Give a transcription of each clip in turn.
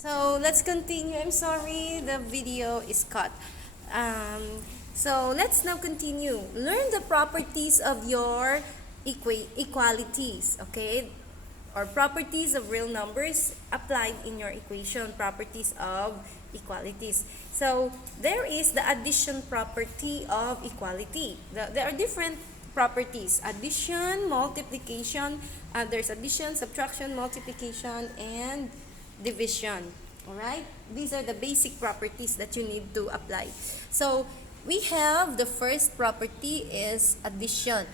So let's continue. I'm sorry, the video is cut. So let's now continue. Learn the properties of your equalities, okay? Or properties of real numbers applied in your equation, properties of equalities. So there is the addition property of equality. There are different properties: addition, multiplication. There's addition, subtraction, multiplication, and division. Alright? These are the basic properties that you need to apply. So, we have the first property is addition.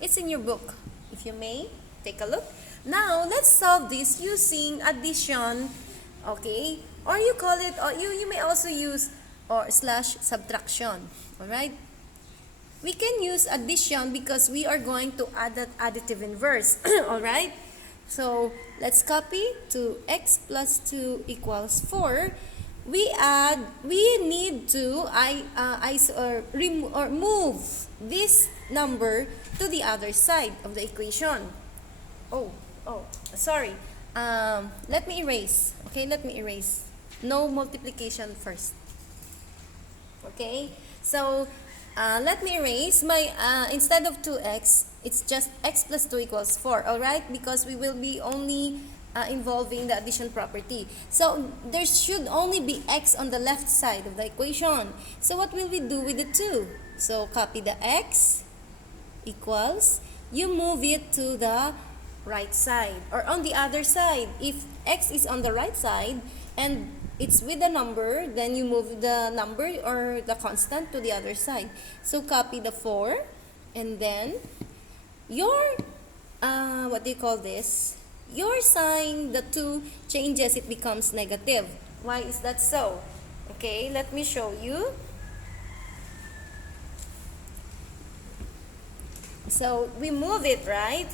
It's in your book. If you may, take a look. Now, let's solve this using addition. Okay? Or you call it, or you may also use or slash subtraction. Alright? We can use addition because we are going to add that additive inverse. Alright? So, let's copy to x plus 2 equals 4. We need to move this number to the other side of the equation. Sorry. Let me erase. Okay, let me erase. No multiplication first. Okay, so let me erase my, instead of 2x, it's just x plus 2 equals 4, alright? Because we will be only involving the addition property. So there should only be x on the left side of the equation. So what will we do with the 2? So copy the x equals, you move it to the right side or on the other side. If x is on the right side and it's with a number, then you move the number or the constant to the other side. So copy the 4 and then your what do you call this? Your sign, the 2 changes, it becomes negative. Why is that so? Okay, let me show you. So we move it, right,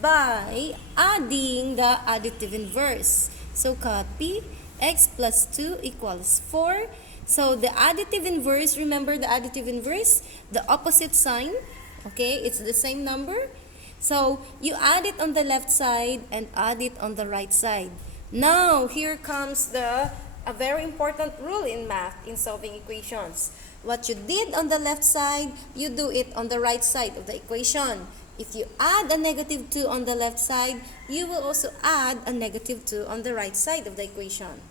by adding the additive inverse. So copy x plus 2 equals 4. So the additive inverse, remember the additive inverse, the opposite sign, okay, it's the same number. So you add it on the left side and add it on the right side. Now here comes a very important rule in math in solving equations. What you did on the left side, you do it on the right side of the equation. If you add a negative 2 on the left side, you will also add a negative 2 on the right side of the equation.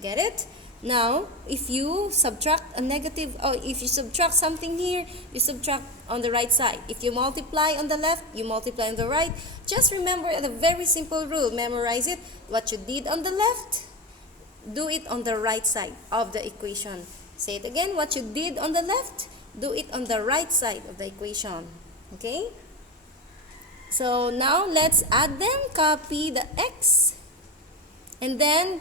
Get it? Now, if you subtract a negative, or if you subtract something here, you subtract on the right side. If you multiply on the left, you multiply on the right. Just remember the very simple rule. Memorize it. What you did on the left, do it on the right side of the equation. Say it again. What you did on the left, do it on the right side of the equation. Okay? So now let's add them. Copy the x. And then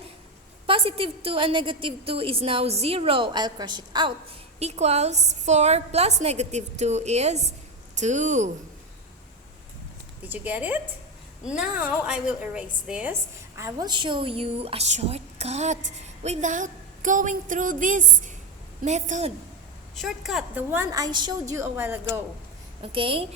positive 2 and negative 2 is now 0. I'll crush it out. Equals 4 plus negative 2 is 2. Did you get it? Now, I will erase this. I will show you a shortcut without going through this method. Shortcut, the one I showed you a while ago. Okay?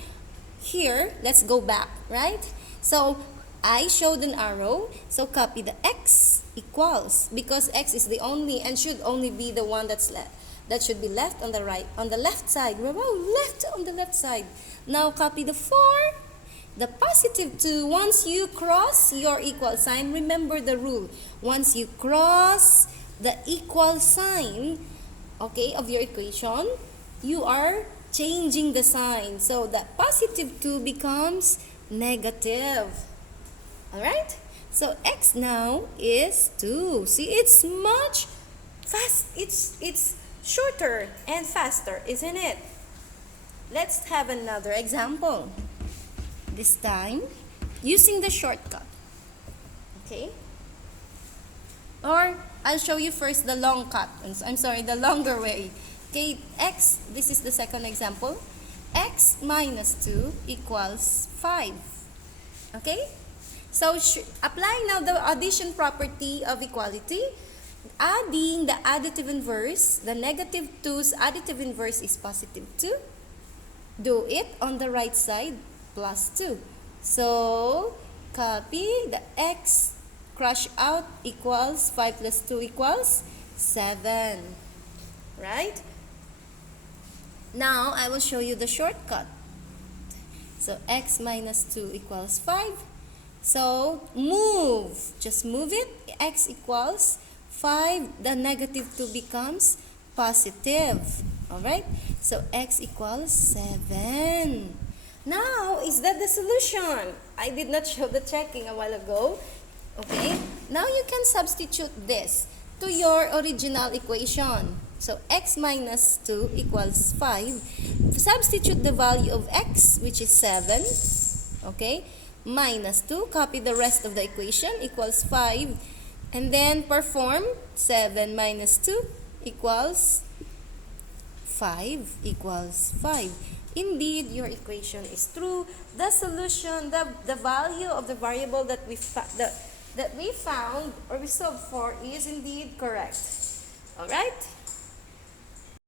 Here, let's go back, right? So, I showed an arrow, so copy the x equals, because x is the only and should only be the one that's left. That should be left on the right, on the left side. Left on the left side. Now copy the 4, the positive 2. Once you cross your equal sign, remember the rule. Once you cross the equal sign, okay, of your equation, you are changing the sign. So that positive 2 becomes negative. Alright? So x now is 2. See, it's much fast. It's shorter and faster, isn't it? Let's have another example. This time, using the shortcut. Okay? Or I'll show you first the long cut. The longer way. Okay, x, this is the second example. X minus 2 equals 5. Okay? So, applying now the addition property of equality, adding the additive inverse, the negative 2's additive inverse is positive 2. Do it on the right side, plus 2. So, copy the x, crush out equals 5 plus 2 equals 7. Right? Now, I will show you the shortcut. So, x minus 2 equals 5. So, move. Just move it. X equals 5. The negative 2 becomes positive. Alright? So, x equals 7. Now, is that the solution? I did not show the checking a while ago. Okay? Now, you can substitute this to your original equation. So, x minus 2 equals 5. Substitute the value of x, which is 7. Okay? Minus 2. Copy the rest of the equation, equals 5. And then perform 7 minus 2 equals 5 equals 5. Indeed, your equation is true. The solution, the value of the variable that we found or we solved for is indeed correct. Alright?